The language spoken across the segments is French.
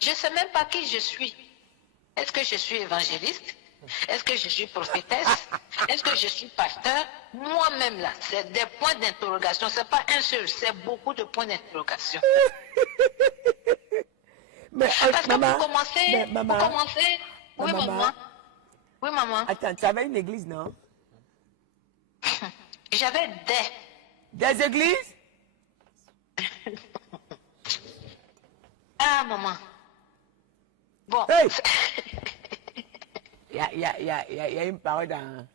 Je ne sais même pas qui je suis. Est-ce que je suis évangéliste? Est-ce que je suis prophétesse? Est-ce que je suis pasteur? Moi-même là, c'est des points d'interrogation. Ce n'est pas un seul, c'est beaucoup de points d'interrogation. Mais, Parce que maman, pour commencer, oui maman. Oui maman. Attends, tu avais une église, non? J'avais Des églises? Ah maman. Bon. Hey! Il y a une parole dans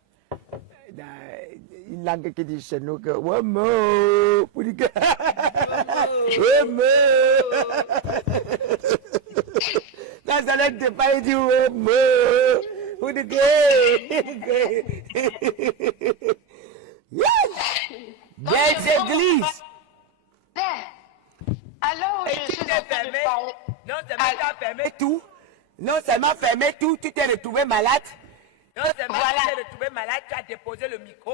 une langue qui dit chez nous que Wamo! Pour dire que Wamo! Dans sa lettre de pas, il dit Wamo! Pour dire que des églises! Alors, Et je tu suis t'es en train de fermé, parler. non seulement tu as fermé tout, non seulement fermé tout, tu t'es retrouvé malade. Non seulement tu t'es retrouvé malade, tu as déposé le micro.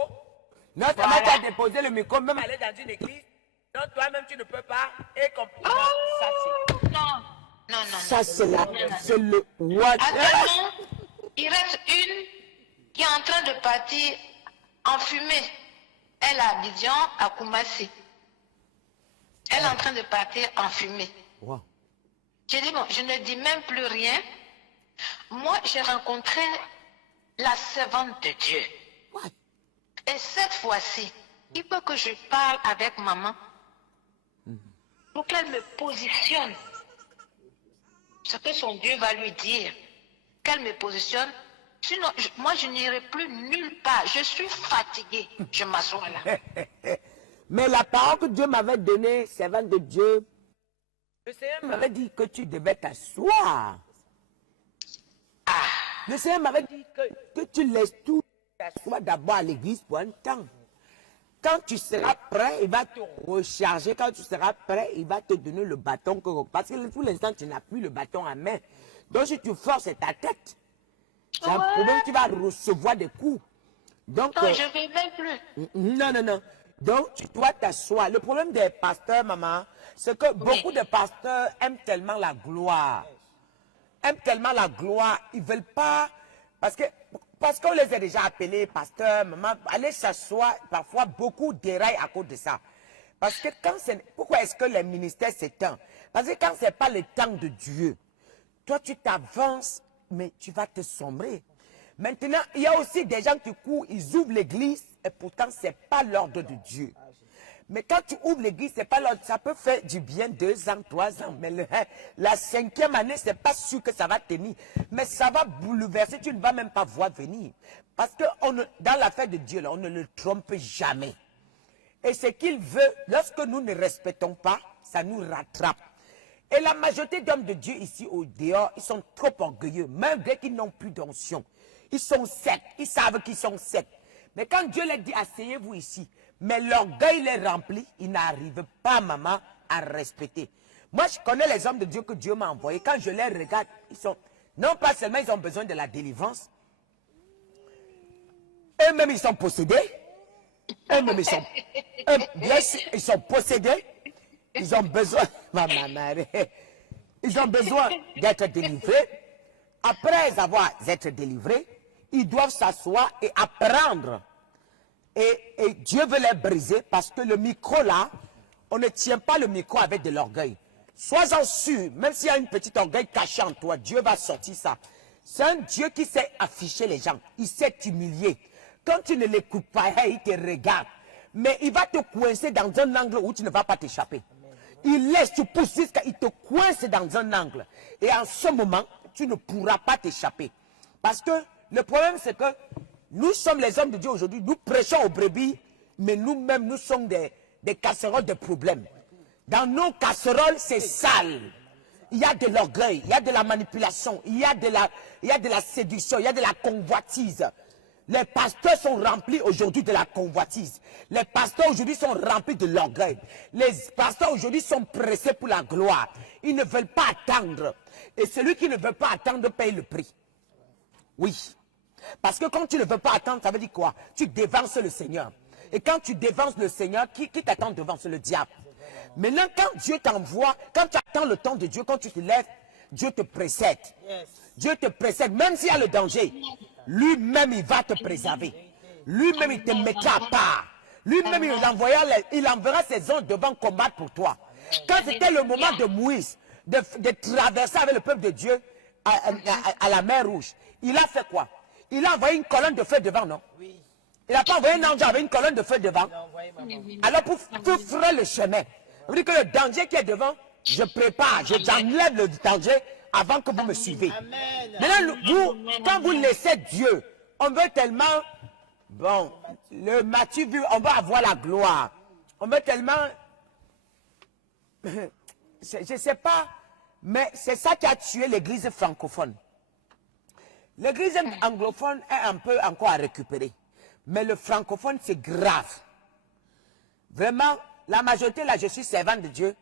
Non seulement tu as déposé le micro, même aller dans une église. Donc toi-même tu ne peux pas. Et comprendre. Non. Ça c'est là, c'est le what. Actuellement, il reste une qui est en train de partir en fumée. Elle est à Abidjan, à Koumassi. Elle est en train de partir en fumée. Wow. J'ai dit, bon, je ne dis même plus rien. Moi, j'ai rencontré la servante de Dieu. What? Et cette fois-ci, il faut que je parle avec maman pour qu'elle me positionne. Ce que son Dieu va lui dire. Qu'elle me positionne. Sinon, moi, je n'irai plus nulle part. Je suis fatiguée. Je m'assois là. Mais la parole que Dieu m'avait donnée, servante de Dieu, le Seigneur m'avait dit que tu devais t'asseoir. Le Seigneur m'avait dit que tu laisses tout t'asseoir d'abord à l'église pour un temps. Quand tu seras prêt, il va te recharger. Quand tu seras prêt, il va te donner le bâton. Parce que pour l'instant, tu n'as plus le bâton à main. Donc, si tu forces ta tête, c'est un problème, tu vas recevoir des coups. Donc, Non, je ne vais même plus. Non. Donc, tu dois t'asseoir. Le problème des pasteurs, maman, c'est que beaucoup de pasteurs aiment tellement la gloire. Ils ne veulent pas... Parce qu'on les a déjà appelés pasteurs, maman, aller s'asseoir, parfois beaucoup déraillent à cause de ça. Parce que quand c'est... Pourquoi est-ce que les ministères s'étendent? Parce que quand ce n'est pas le temps de Dieu, toi tu t'avances, mais tu vas te sombrer. Maintenant, il y a aussi des gens qui courent, ils ouvrent l'église, et pourtant ce n'est pas l'ordre de Dieu. Mais quand tu ouvres l'église, c'est pas l'ordre. Ça peut faire du bien 2 ans, 3 ans. Mais la 5e année, c'est pas sûr que ça va tenir. Mais ça va bouleverser. Tu ne vas même pas voir venir. Parce que dans l'affaire de Dieu, là, on ne le trompe jamais. Et ce qu'il veut, lorsque nous ne respectons pas, ça nous rattrape. Et la majorité d'hommes de Dieu ici au dehors, ils sont trop orgueilleux, malgré qu'ils n'ont plus d'onction. Ils sont secs. Ils savent qu'ils sont secs. Mais quand Dieu leur dit, asseyez-vous ici, mais l'orgueil les remplit, ils n'arrivent pas, maman, à respecter. Moi, je connais les hommes de Dieu que Dieu m'a envoyés. Quand je les regarde, ils sont... Non pas seulement ils ont besoin de la délivrance, eux-mêmes ils sont possédés. Eux-mêmes ils sont possédés. Ils ont besoin, ils ont besoin d'être délivrés. Après avoir été délivrés, ils doivent s'asseoir et apprendre. Et Dieu veut les briser parce que le micro là, on ne tient pas le micro avec de l'orgueil. Sois-en sûr, même s'il y a une petite orgueil caché en toi, Dieu va sortir ça. C'est un Dieu qui sait afficher les gens, il sait t'humilier. Quand tu ne l'écoutes pas, il te regarde. Mais il va te coincer dans un angle où tu ne vas pas t'échapper. Il laisse, tu pousses jusqu'à, il te coince dans un angle. Et en ce moment, tu ne pourras pas t'échapper. Parce que le problème, c'est que nous sommes les hommes de Dieu aujourd'hui, nous prêchons aux brebis, mais nous-mêmes, nous sommes des casseroles de problèmes. Dans nos casseroles, c'est sale. Il y a de l'orgueil, il y a de la manipulation, il y a de la séduction, il y a de la convoitise. Les pasteurs sont remplis aujourd'hui de la convoitise. Les pasteurs aujourd'hui sont remplis de l'orgueil. Les pasteurs aujourd'hui sont pressés pour la gloire. Ils ne veulent pas attendre. Et celui qui ne veut pas attendre paye le prix. Oui. Parce que quand tu ne veux pas attendre, ça veut dire quoi? Tu dévances le Seigneur. Et quand tu dévances le Seigneur, qui t'attend devant? C'est le diable. Maintenant, quand Dieu t'envoie, quand tu attends le temps de Dieu, quand tu te lèves, Dieu te précède. Dieu te précède, même s'il y a le danger. Lui-même, il va te préserver. Lui-même, il te mettra à part. Lui-même, il enverra ses anges devant combattre pour toi. Quand c'était le moment de Moïse, de traverser avec le peuple de Dieu à la mer Rouge, il a fait quoi? Il a envoyé une colonne de feu devant, non? Il n'a pas envoyé un ange avec une colonne de feu devant. Alors, pour faire le chemin, ça veut dire que le danger qui est devant, je prépare, j'enlève le danger avant que vous me suivez. Maintenant, quand vous laissez Dieu, on veut tellement, bon, le Matthieu, on va avoir la gloire. On veut tellement, je ne sais pas, mais c'est ça qui a tué l'église francophone. L'église anglophone est un peu encore à récupérer. Mais le francophone, c'est grave. Vraiment, la majorité, là, je suis servant de Dieu.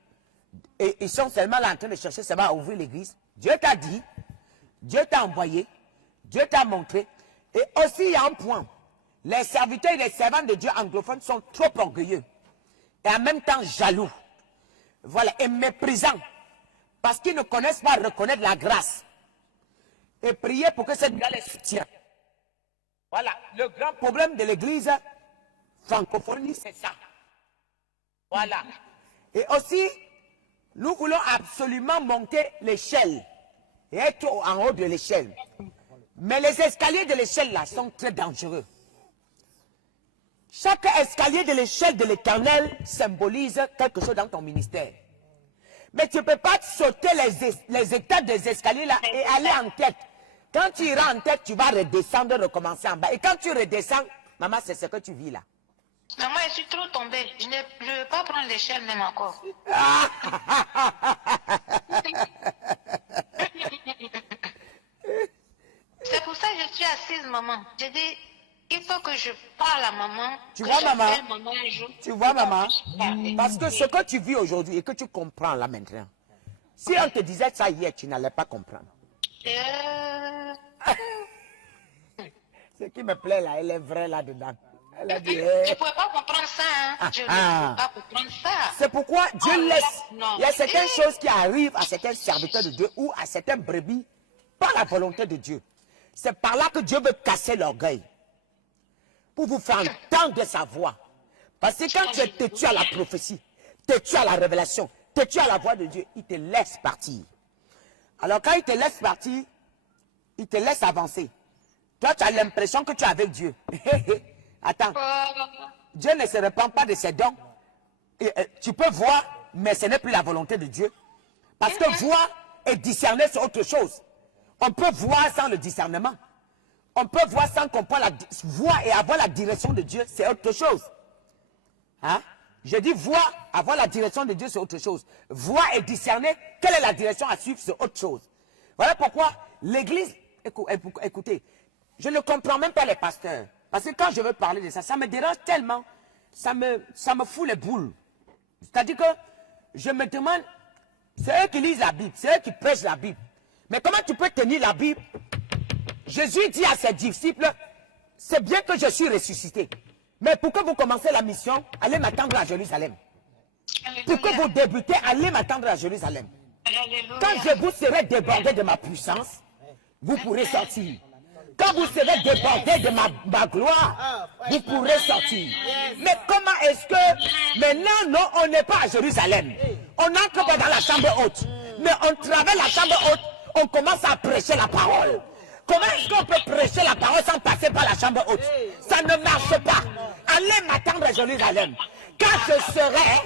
Et ils sont seulement là en train de chercher seulement à ouvrir l'église. Dieu t'a dit, Dieu t'a envoyé, Dieu t'a montré. Et aussi, il y a un point. Les serviteurs et les servants de Dieu anglophones sont trop orgueilleux. Et en même temps jaloux. Voilà, et méprisants. Parce qu'ils ne connaissent pas reconnaître la grâce. Et prier pour que cette grâce les soutienne. Voilà, le grand problème de l'église francophonie, c'est ça. Voilà. Et aussi, nous voulons absolument monter l'échelle et être en haut de l'échelle. Mais les escaliers de l'échelle là sont très dangereux. Chaque escalier de l'échelle de l'Éternel symbolise quelque chose dans ton ministère. Mais tu ne peux pas sauter les étapes des escaliers là et aller en tête. Quand tu iras en tête, tu vas redescendre, recommencer en bas. Et quand tu redescends, maman, c'est ce que tu vis là. Maman, je suis trop tombée. Je ne veux pas prendre l'échelle même encore. C'est pour ça que je suis assise, maman. J'ai dit, il faut que je parle à maman. Tu vois, maman? Tu vois, maman? Parce que Oui. ce que tu vis aujourd'hui et que tu comprends là maintenant, si on te disait ça hier, tu n'allais pas comprendre. Ce qui me plaît là, elle est vraie là-dedans. Elle a dit, Je ne pouvais pas comprendre ça. Hein. Je ne pouvais pas comprendre ça. C'est pourquoi Dieu laisse. Non. Il y a certaines choses qui arrivent à certains serviteurs de Dieu ou à certains brebis par la volonté de Dieu. C'est par là que Dieu veut casser l'orgueil. Pour vous faire entendre sa voix. Parce que quand tu es têtu à la prophétie, têtu à la révélation, têtu à la voix de Dieu, il te laisse partir. Alors quand il te laisse partir, il te laisse avancer. Toi, tu as l'impression que tu es avec Dieu. Attends. Dieu ne se répand pas de ses dons. Tu peux voir, mais ce n'est plus la volonté de Dieu. Parce que voir et discerner, c'est autre chose. On peut voir sans le discernement. On peut voir sans comprendre la voix et avoir la direction de Dieu, c'est autre chose. Hein? Je dis voir, avoir la direction de Dieu, c'est autre chose. Voir et discerner, quelle est la direction à suivre, c'est autre chose. Voilà pourquoi l'église, écoutez, je ne comprends même pas les pasteurs. Parce que quand je veux parler de ça, ça me dérange tellement, ça me fout les boules. C'est-à-dire que je me demande, c'est eux qui lisent la Bible, c'est eux qui prêchent la Bible. Mais comment tu peux tenir la Bible? Jésus dit à ses disciples, c'est bien que je suis ressuscité. Mais pour que vous commencez la mission, allez m'attendre à Jérusalem. Pour que vous débutez, allez m'attendre à Jérusalem. Alléluia. Quand je vous serai débordé de ma puissance, vous pourrez sortir. Quand vous serez débordé de ma gloire, vous pourrez sortir. Mais comment est-ce que maintenant, non, on n'est pas à Jérusalem. On n'entre pas dans la chambre haute. Mais on traverse la chambre haute, on commence à prêcher la parole. Comment est-ce qu'on peut prêcher la parole sans passer par la chambre haute? Ça ne marche pas. Allez m'attendre à Jérusalem. Quand je serai,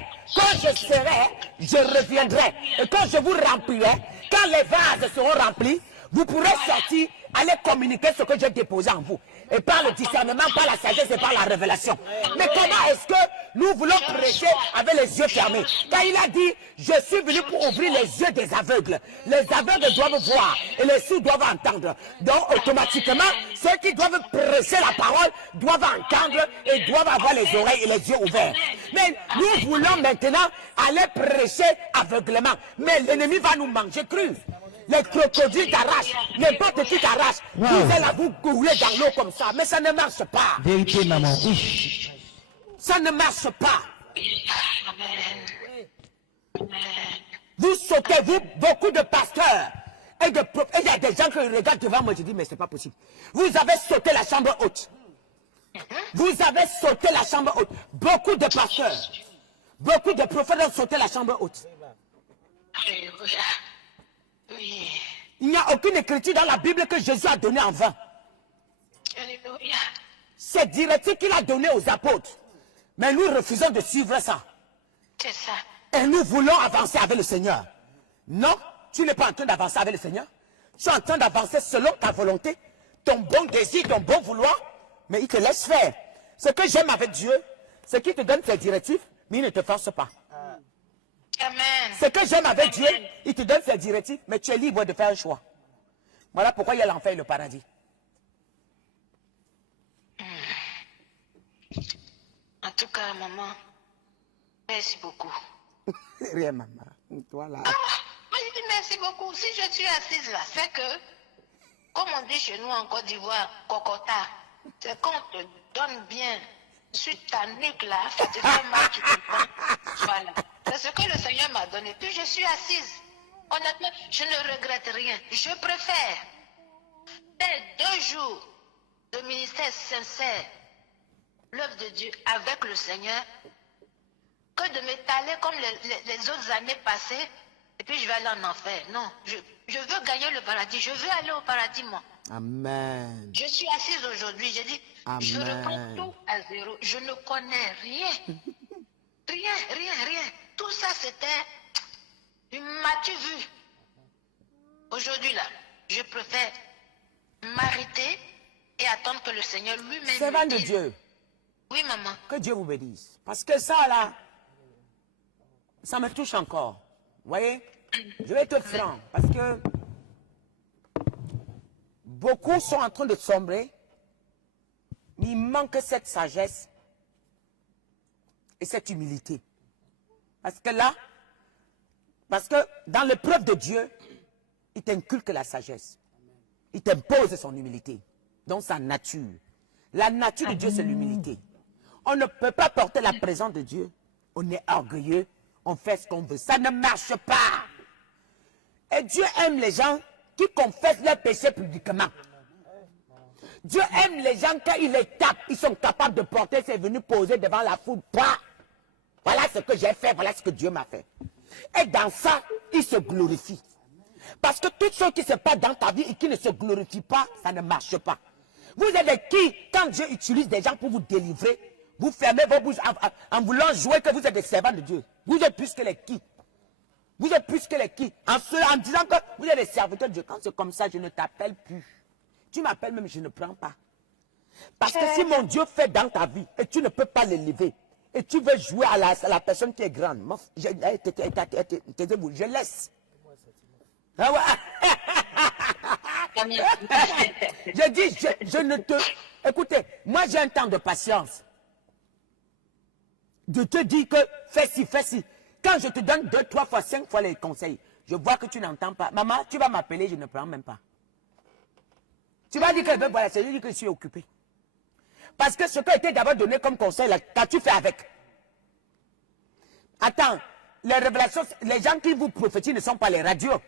je reviendrai. Et quand je vous remplirai, quand les vases seront remplis, vous pourrez sortir, aller communiquer ce que j'ai déposé en vous. Et par le discernement, par la sagesse et par la révélation. Mais comment est-ce que nous voulons prêcher avec les yeux fermés? Quand il a dit, je suis venu pour ouvrir les yeux des aveugles. Les aveugles doivent voir et les sourds doivent entendre. Donc automatiquement, ceux qui doivent prêcher la parole doivent entendre et doivent avoir les oreilles et les yeux ouverts. Mais nous voulons maintenant aller prêcher aveuglement. Mais l'ennemi va nous manger cru. Les crocodiles t'arrachent, n'importe qui t'arrache. Vous allez vous couler dans l'eau comme ça, mais ça ne marche pas. Vérité, maman. Oui. Ça ne marche pas. Amen. Vous sautez, vous, beaucoup de pasteurs, Et il y a des gens qui regardent devant moi, je dis, mais c'est pas possible. Vous avez sauté la chambre haute. Vous avez sauté la chambre haute. Beaucoup de pasteurs, beaucoup de prophètes ont sauté la chambre haute. Alléluia. Oui. Il n'y a aucune écriture dans la Bible que Jésus a donnée en vain. Alléluia. C'est directif qu'il a donné aux apôtres. Mais nous refusons de suivre ça. C'est ça. Et nous voulons avancer avec le Seigneur. Non, tu n'es pas en train d'avancer avec le Seigneur. Tu es en train d'avancer selon ta volonté, ton bon désir, ton bon vouloir. Mais il te laisse faire. Ce que j'aime avec Dieu, c'est qu'il te donne ses directives, mais il ne te force pas. Amen. Ce que j'aime avec Dieu, Amen. il te donne ses directives, mais tu es libre de faire un choix. Voilà pourquoi il y a l'enfer et le paradis. En tout cas, maman, merci beaucoup. Rien, maman. Toi là. Ah, moi, je dis merci beaucoup. Si je suis assise là, c'est que, comme on dit chez nous en Côte d'Ivoire, cocota, c'est quand on te donne bien sur ta nuque là, ça te fait mal, tu comprends. Voilà. C'est ce que le Seigneur m'a donné. Puis je suis assise. Honnêtement, je ne regrette rien. Je préfère faire 2 jours de ministère sincère, l'œuvre de Dieu avec le Seigneur, que de m'étaler comme les autres années passées, et puis je vais aller en enfer. Non, je veux gagner le paradis. Je veux aller au paradis, moi. Amen. Je suis assise aujourd'hui, j'ai dit, je Amen. reprends tout à zéro. Je ne connais rien. Rien. Tout ça, c'était... M'as-tu vu? Aujourd'hui, là, je préfère m'arrêter et attendre que le Seigneur lui-même Servant me de dise. Dieu, Oui, maman. que Dieu vous bénisse. Parce que ça là, ça me touche encore. Vous voyez? Je vais être franc. Parce que beaucoup sont en train de sombrer. Mais il manque cette sagesse et cette humilité. Parce que là, parce que dans l'épreuve de Dieu, il t'inculque la sagesse. Il t'impose son humilité. Dans sa nature. La nature de Dieu, c'est l'humilité. On ne peut pas porter la présence de Dieu. On est orgueilleux. On fait ce qu'on veut. Ça ne marche pas. Et Dieu aime les gens qui confessent leurs péchés publiquement. Dieu aime les gens quand il les tape. Ils sont capables de porter. C'est venu poser devant la foule. Pas. Voilà ce que j'ai fait. Voilà ce que Dieu m'a fait. Et dans ça, il se glorifie. Parce que toutes choses qui se passent dans ta vie et qui ne se glorifient pas, ça ne marche pas. Vous êtes qui, quand Dieu utilise des gens pour vous délivrer, vous fermez vos bouches en voulant jouer que vous êtes des servants de Dieu. Vous êtes plus que les qui. Vous êtes plus que les qui. En disant que vous êtes des serviteurs de Dieu. Quand c'est comme ça, je ne t'appelle plus. Tu m'appelles même, je ne prends pas. Parce que si mon Dieu fait dans ta vie et tu ne peux pas l'élever, et tu veux jouer à la personne qui est grande, je laisse. Ah ouais. Je dis, je ne te... Écoutez, moi j'ai un temps de patience. De te dire que fais ci, fais ci. Quand je te donne 2, 3 fois, 5 fois les conseils, je vois que tu n'entends pas. Maman, tu vas m'appeler, je ne prends même pas. Tu vas dire que voilà, c'est lui que je suis occupé. Parce que ce qui a été d'abord donné comme conseil, qu'as-tu fait avec? Attends, les révélations, les gens qui vous prophétisent ne sont pas les radios.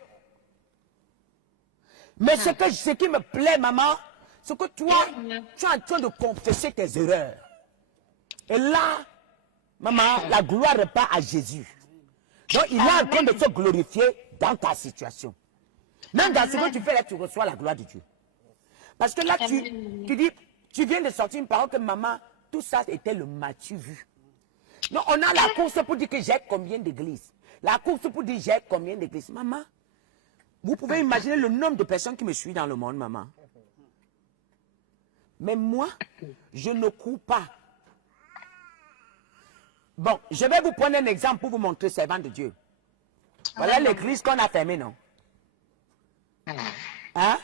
Mais ce qui me plaît, maman, c'est que toi, tu es en train de confesser tes erreurs. Et là, maman, la gloire repart à Jésus. Donc, il est en train de se glorifier dans ta situation. Même dans ce que tu fais là, tu reçois la gloire de Dieu. Parce que là, tu dis, tu viens de sortir une parole que maman, tout ça était le m'as-tu vu. Non, on a la course pour dire que j'ai combien d'églises. La course pour dire j'ai combien d'églises. Maman, vous pouvez imaginer le nombre de personnes qui me suivent dans le monde, maman. Mais moi, je ne cours pas. Bon, je vais vous prendre un exemple pour vous montrer, servant de Dieu. Voilà l'église qu'on a fermée, non? Hein?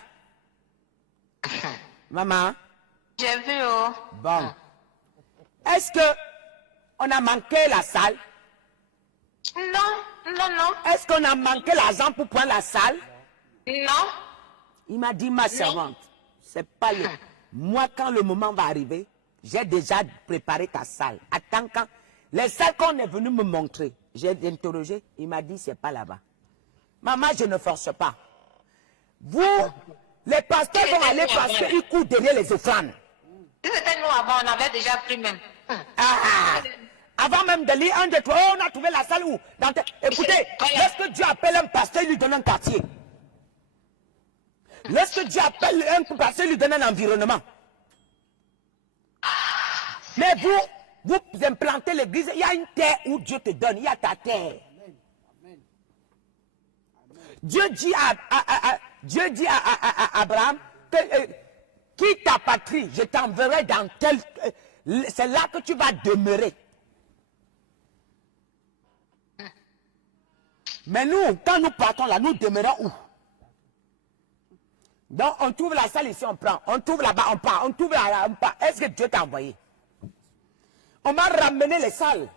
Maman? J'ai vu, oh. Bon. Est-ce que on a manqué la salle? Non. Est-ce qu'on a manqué l'argent pour prendre la salle? Non. Il m'a dit, ma servante, c'est pas le... Moi, quand le moment va arriver, j'ai déjà préparé ta salle. Attends, quand... Les salles qu'on est venu me montrer, j'ai interrogé, il m'a dit, c'est pas là-bas. Maman, je ne force pas. Vous, les pasteurs vont aller parce qu'ils courent derrière les offrandes. Si c'était nous avant, on avait déjà pris même. Avant même de lire un de toi, on a trouvé la salle où écoutez, lorsque Dieu appelle un pasteur, il lui donne un quartier. Lorsque Dieu appelle un pasteur, il lui donne un environnement. Mais vous implantez l'église, il y a une terre où Dieu te donne, il y a ta terre. Dieu dit à Abraham que quitte ta patrie, je t'enverrai dans tel. C'est là que tu vas demeurer. Mais nous, quand nous partons là, nous demeurons où? Donc on trouve la salle ici, on prend. On trouve là-bas, on part. On trouve là, on part. Est-ce que Dieu t'a envoyé? On m'a ramené les salles.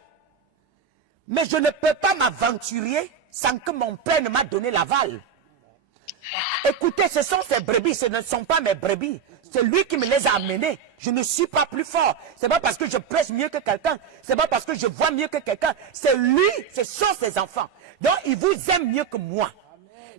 Mais je ne peux pas m'aventurer sans que mon père ne m'a donné l'aval. Écoutez, ce sont ses brebis, ce ne sont pas mes brebis. C'est lui qui me les a amenés. Je ne suis pas plus fort. C'est pas parce que je prêche mieux que quelqu'un. C'est pas parce que je vois mieux que quelqu'un. C'est lui, ce sont ses enfants. Donc, il vous aime mieux que moi.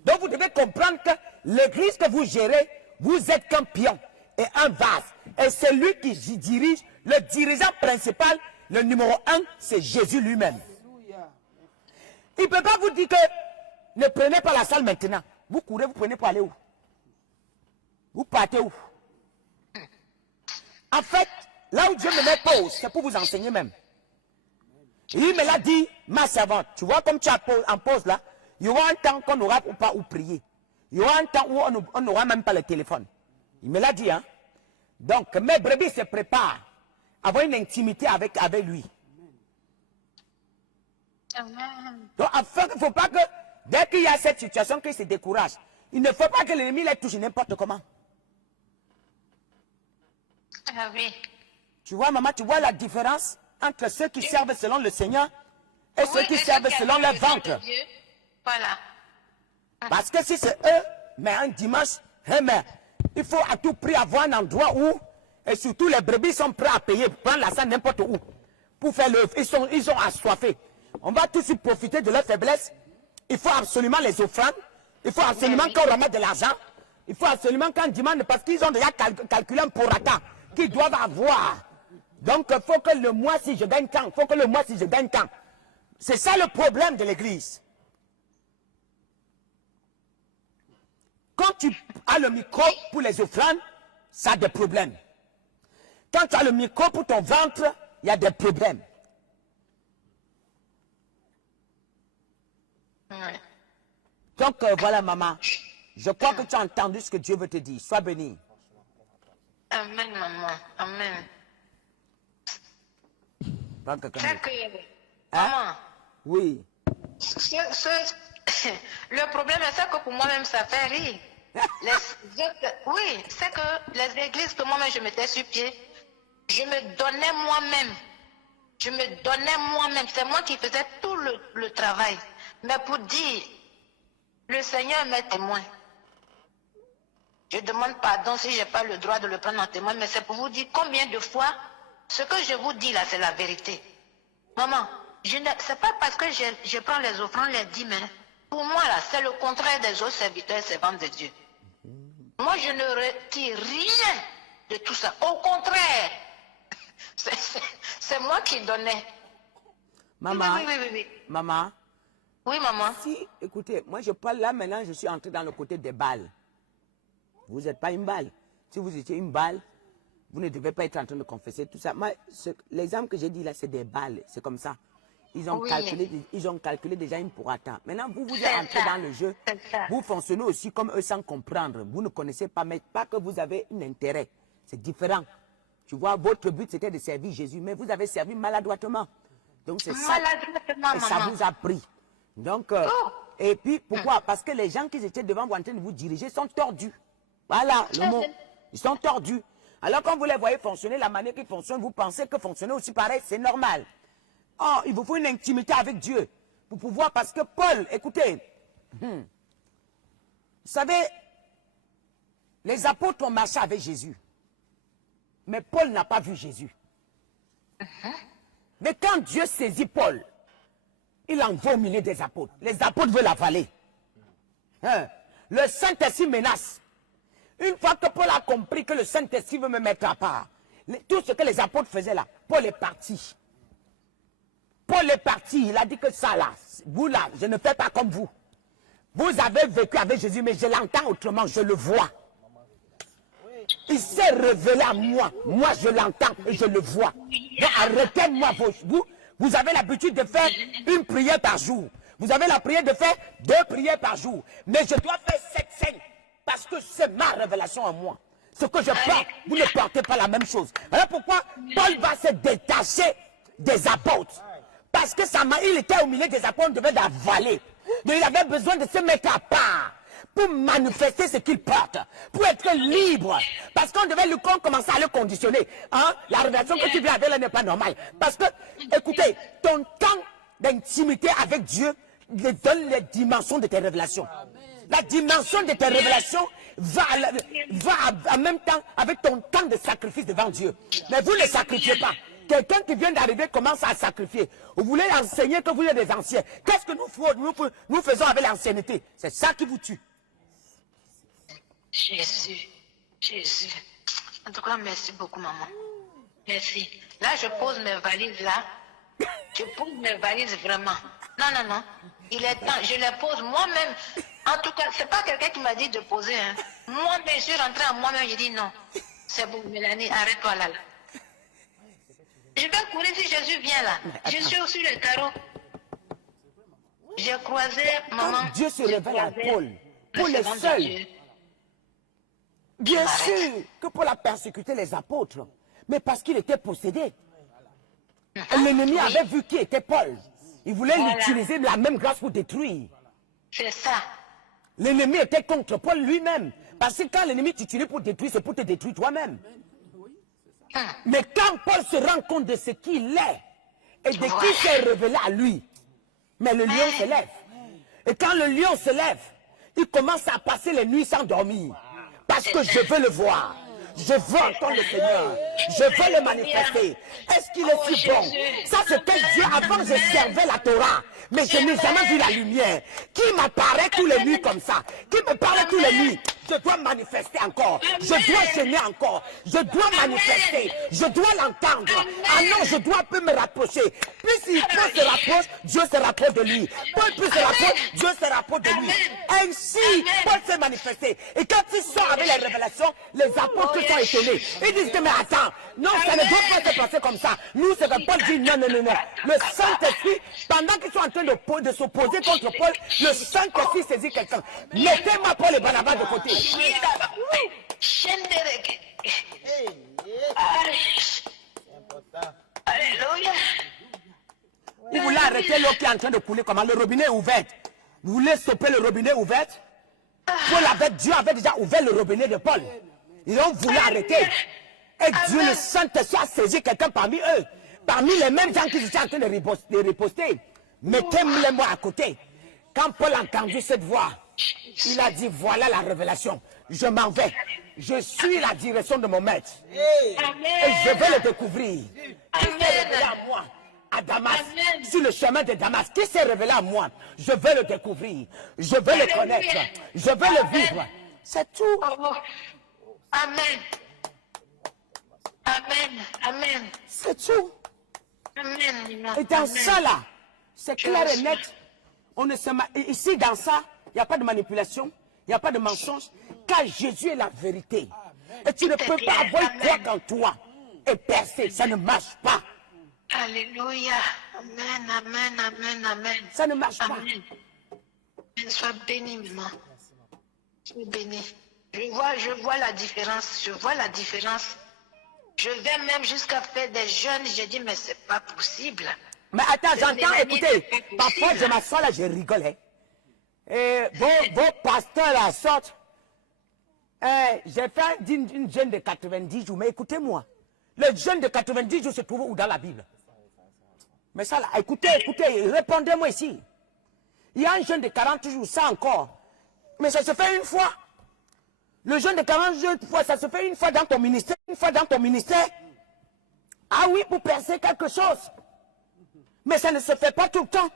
Donc, vous devez comprendre que l'église que vous gérez, vous êtes qu'un pion et un vase. Et c'est lui qui dirige, le dirigeant principal, le numéro 1, c'est Jésus lui-même. Il ne peut pas vous dire que ne prenez pas la salle maintenant. Vous courez, vous prenez pour aller où? Vous partez où? En fait, là où Dieu me met pause, c'est pour vous enseigner même. Il me l'a dit, ma servante. Tu vois, comme tu as en pause là, il y aura un temps qu'on n'aura pas où prier. Il y aura un temps où on n'aura même pas le téléphone. Il me l'a dit, hein. Donc, mes brebis se préparent à avoir une intimité avec lui. Amen. Donc, enfin, il ne faut pas que, dès qu'il y a cette situation, qu'il se décourage. Il ne faut pas que l'ennemi les touche n'importe comment. Ah oui. Tu vois, maman, tu vois la différence entre ceux qui servent selon le Seigneur et ceux qui servent selon leur ventre. Voilà. Parce que si c'est eux, mais un dimanche, il faut à tout prix avoir un endroit où, et surtout les brebis sont prêts à payer, prendre la salle n'importe où, pour faire l'œuvre. Ils sont assoiffés. On va tous y profiter de leur faiblesse. Il faut absolument les offrandes. Il faut absolument qu'on remette de l'argent. Il faut absolument qu'on demande, parce qu'ils ont déjà calculé un prorata qu'ils doivent avoir. Donc, il faut que le mois, si je gagne tant, il faut que le mois, si je gagne tant. C'est ça le problème de l'église. Quand tu as le micro pour les offrandes, ça a des problèmes. Quand tu as le micro pour ton ventre, il y a des problèmes. Ouais. Donc, voilà, maman. Je crois que tu as entendu ce que Dieu veut te dire. Sois bénie. Amen, maman. Amen. Prends quelqu'un C'est d'autre. que, Hein? maman, Oui. le problème, c'est que pour moi-même, ça fait rire. Oui, c'est que les églises que moi-même, je mettais sur pied, je me donnais moi-même. Je me donnais moi-même. C'est moi qui faisais tout le travail. Mais pour dire, le Seigneur m'est témoin. Je demande pardon si je n'ai pas le droit de le prendre en témoin, mais c'est pour vous dire combien de fois, ce que je vous dis là, c'est la vérité. Maman, ce n'est pas parce que je prends les offrandes, les dîmes, mais pour moi là, c'est le contraire des autres serviteurs et servantes de Dieu. Moi, je ne retire rien de tout ça. Au contraire, c'est moi qui donnais. Maman, Oui. maman, Oui, maman. si, écoutez, moi je parle là maintenant, je suis entré dans le côté des balles. Vous n'êtes pas une balle. Si vous étiez une balle, vous ne devez pas être en train de confesser tout ça. L'exemple que j'ai dit là, c'est des balles. C'est comme ça. Ils ont, calculé déjà une prorata. Maintenant, vous êtes entré dans le jeu. Vous fonctionnez aussi comme eux sans comprendre. Vous ne connaissez pas, mais pas que vous avez un intérêt. C'est différent. Tu vois, votre but c'était de servir Jésus, mais vous avez servi maladroitement. Donc c'est ça. Et ça vous a pris. Donc, et puis pourquoi? Parce que les gens qui étaient devant vous en train de vous diriger sont tordus. Voilà le mot. Ils sont tordus. Alors quand vous les voyez fonctionner, la manière qu'ils fonctionnent, vous pensez que fonctionner aussi pareil, c'est normal. Oh, il vous faut une intimité avec Dieu pour pouvoir, parce que Paul, écoutez, vous savez, les apôtres ont marché avec Jésus. Mais Paul n'a pas vu Jésus. Mais quand Dieu saisit Paul, il envoie au milieu des apôtres. Les apôtres veulent l'avaler. le Saint-Esprit menace. Une fois que Paul a compris que le Saint-Esprit veut me mettre à part, tout ce que les apôtres faisaient là, Paul est parti. Paul est parti, il a dit que ça là, vous là, je ne fais pas comme vous. Vous avez vécu avec Jésus, mais je l'entends autrement, je le vois. Il s'est révélé à moi. Moi, je l'entends et je le vois. Donc, arrêtez-moi. Vous avez l'habitude de faire une prière par jour. Vous avez la prière de faire 2 prières par jour. Mais je dois faire 7 parce que c'est ma révélation à moi. Ce que je porte, vous ne portez pas la même chose. Voilà pourquoi Paul va se détacher des apôtres. Parce que il était au milieu des apôtres, on devait l'avaler. Mais il avait besoin de se mettre à part pour manifester ce qu'il porte, pour être libre. Parce qu'on devait commencer à le conditionner. Hein? La révélation que tu viens avec là n'est pas normale. Parce que, écoutez, ton temps d'intimité avec Dieu donne les dimensions de tes révélations. La dimension de tes révélations va en même temps avec ton temps de sacrifice devant Dieu. Mais vous ne sacrifiez pas. Quelqu'un qui vient d'arriver commence à sacrifier. Vous voulez enseigner que vous êtes des anciens. Qu'est-ce que nous faisons avec l'ancienneté? C'est ça qui vous tue. Jésus. En tout cas, merci beaucoup, maman. Merci. Là, je pose mes valises là. Je pose mes valises vraiment. Non. Il est temps. Je les pose moi-même. En tout cas, c'est pas quelqu'un qui m'a dit de poser. Hein. Moi-même, je suis rentrée à moi-même. J'ai dit non. C'est bon, Mélanie, arrête-toi là. Je vais courir si Jésus vient là. Je suis sur le carreau. J'ai croisé maman. Quand Dieu se révèle à Paul. Paul est seul. Bien sûr que Paul a persécuté les apôtres. Mais parce qu'il était possédé. L'ennemi avait vu qui était Paul. Il voulait l'utiliser de la même grâce pour détruire. C'est ça. L'ennemi était contre Paul lui-même. Parce que quand l'ennemi t'utilise pour détruire, c'est pour te détruire toi-même. Mais quand Paul se rend compte de ce qu'il est et de qui s'est révélé à lui, mais le lion se lève. Et quand le lion se lève, il commence à passer les nuits sans dormir. Parce que je veux le voir. Je veux entendre le Seigneur. Je veux le manifester. Est-ce qu'il est si bon? Ça, c'était Dieu avant que je servais la Torah. Mais je n'ai jamais vu la lumière. Qui m'apparaît tous les nuits comme ça? Qui me parle tous les nuits? Je dois manifester encore. Je dois gêner encore. Je dois manifester. Je dois l'entendre. Ah non, je dois peu me rapprocher. Puisqu'il Paul se rapproche, Dieu se rapproche de lui. Paul plus se rapproche, Dieu se rapproche de lui. Ainsi, Paul s'est manifesté. Et quand il sort avec les révélations, les apôtres sont étonnés. Ils disent que mais attends, non, ça ne doit pas se passer comme ça. Nous, c'est que Paul dit non. Le Saint-Esprit, pendant qu'ils sont en train de s'opposer contre Paul, le Saint-Esprit saisit quelqu'un. Mettez-moi Paul et Barnabas de côté. Alléluia. Vous voulez arrêter l'eau qui est en train de couler comment? Le robinet est ouvert. Vous voulez stopper le robinet ouvert? Dieu avait déjà ouvert le robinet de Paul. Ils ont voulu arrêter. Et Dieu, le Saint-Esprit, a saisi quelqu'un parmi eux. Parmi les mêmes gens qui étaient en train de riposter. Mettez-moi à côté. Quand Paul a entendu cette voix, il a dit, voilà la révélation. Je m'en vais. Je suis la direction de mon maître. Et je vais le découvrir. Qui s'est révélé à moi, à Damas, sur le chemin de Damas. Qui s'est révélé à moi? Je vais le découvrir. Je vais le connaître. Je vais le vivre. C'est tout. Amen. Amen. C'est tout. Amen. Et dans ça là, c'est clair et net. On ne se ici dans ça, il n'y a pas de manipulation, il n'y a pas de mensonge, car Jésus est la vérité. Et tu ne peux pas avoir quoi qu'en toi et percer, ça ne marche pas. Alléluia. Amen. Ça ne marche pas. Amen. Sois béni, maman. Sois béni. Je vois la différence. Je vais même jusqu'à faire des jeûnes. J'ai dit, mais c'est pas possible. Mais attends, j'entends, écoutez, parfois je m'assois là, je rigole. Hein. Et vos pasteurs là sortent. J'ai fait une jeûne de 90 jours, mais écoutez-moi. Le jeûne de 90 jours se trouve où dans la Bible? Mais ça là, écoutez, répondez-moi ici. Il y a un jeûne de 40 jours, ça encore. Mais ça se fait une fois. Le jeûne de 40 jours, ça se fait une fois dans ton ministère. Ah oui, pour percer quelque chose. Mais ça ne se fait pas tout le temps.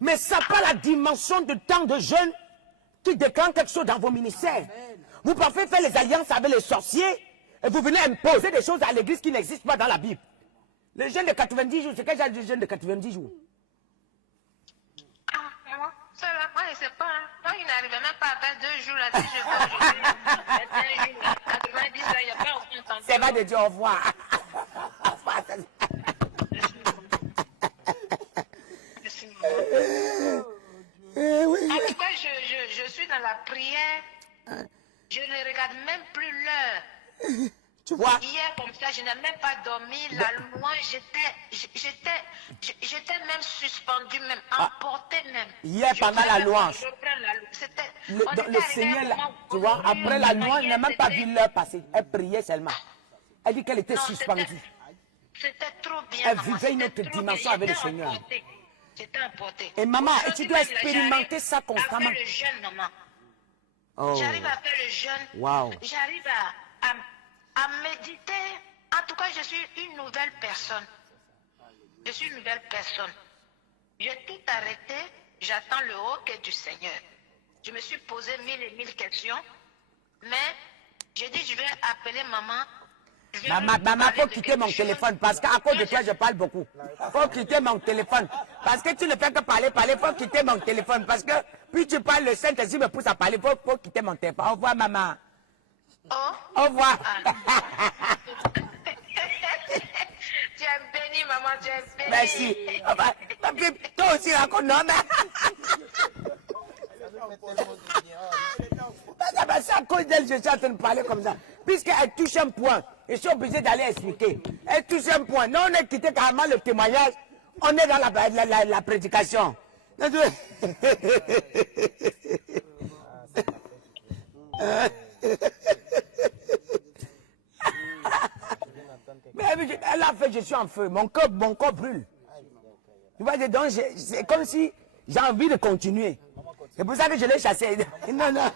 Mais ça n'a pas la dimension de tant de jeunes qui déclenchent quelque chose dans vos ministères. Vous pouvez faire les alliances avec les sorciers et vous venez imposer des choses à l'église qui n'existent pas dans la Bible. Les jeunes de 90 jours, c'est quel genre de jeunes de 90 jours? Ah, moi, ça va, moi, je ne sais pas. Moi, il n'arrivait même pas à faire 2 jours là. Si je vois aujourd'hui, 21 jours là, 90 là, il n'y a pas aucun temps. C'est pas de dire au revoir. Au revoir. Merci, maman. Oui. En tout cas, je suis dans la prière. Je ne regarde même plus l'heure. Tu vois? Hier, comme ça, je n'ai même pas dormi. La loi, j'étais même suspendue, même emportée même. Hier, pendant la louange. Le Seigneur, tu vois, après la louange, elle n'a même pas vu l'heure passer. Elle priait seulement. Elle dit qu'elle était suspendue. C'était trop bien. Elle vivait une autre dimension avec le Seigneur. J'étais emportée. Et maman, et tu dois expérimenter ça constamment. J'arrive à faire le jeûne, maman. Oh. J'arrive à faire le jeûne. Wow. J'arrive à méditer. En tout cas, je suis une nouvelle personne. Je suis une nouvelle personne. J'ai tout arrêté. J'attends le hockey du Seigneur. Je me suis posé 1000 et 1000 questions. Mais j'ai dit, je vais appeler maman. Maman, faut quitter mon téléphone parce qu'à cause de toi, je parle beaucoup. Faut quitter mon téléphone. Parce que tu ne fais que parler. Faut quitter mon téléphone. Parce que puis tu parles, le Saint-Esprit me pousse à parler. Faut quitter mon téléphone. Au revoir, maman. Oh. Au revoir. Tu es bénie, maman, tu es bénie. Merci. Toi aussi, raconte, non, mais... C'est à cause d'elle que je suis en train de parler comme ça. Puisqu'elle touche un point, je suis obligé d'aller expliquer. Elle touche un point. Non, on a quitté carrément le témoignage. On est dans la prédication. Mais elle a fait, je suis en feu. Mon corps brûle. Tu vois, donc c'est comme si j'ai envie de continuer. C'est pour ça que je l'ai chassé. Non, non.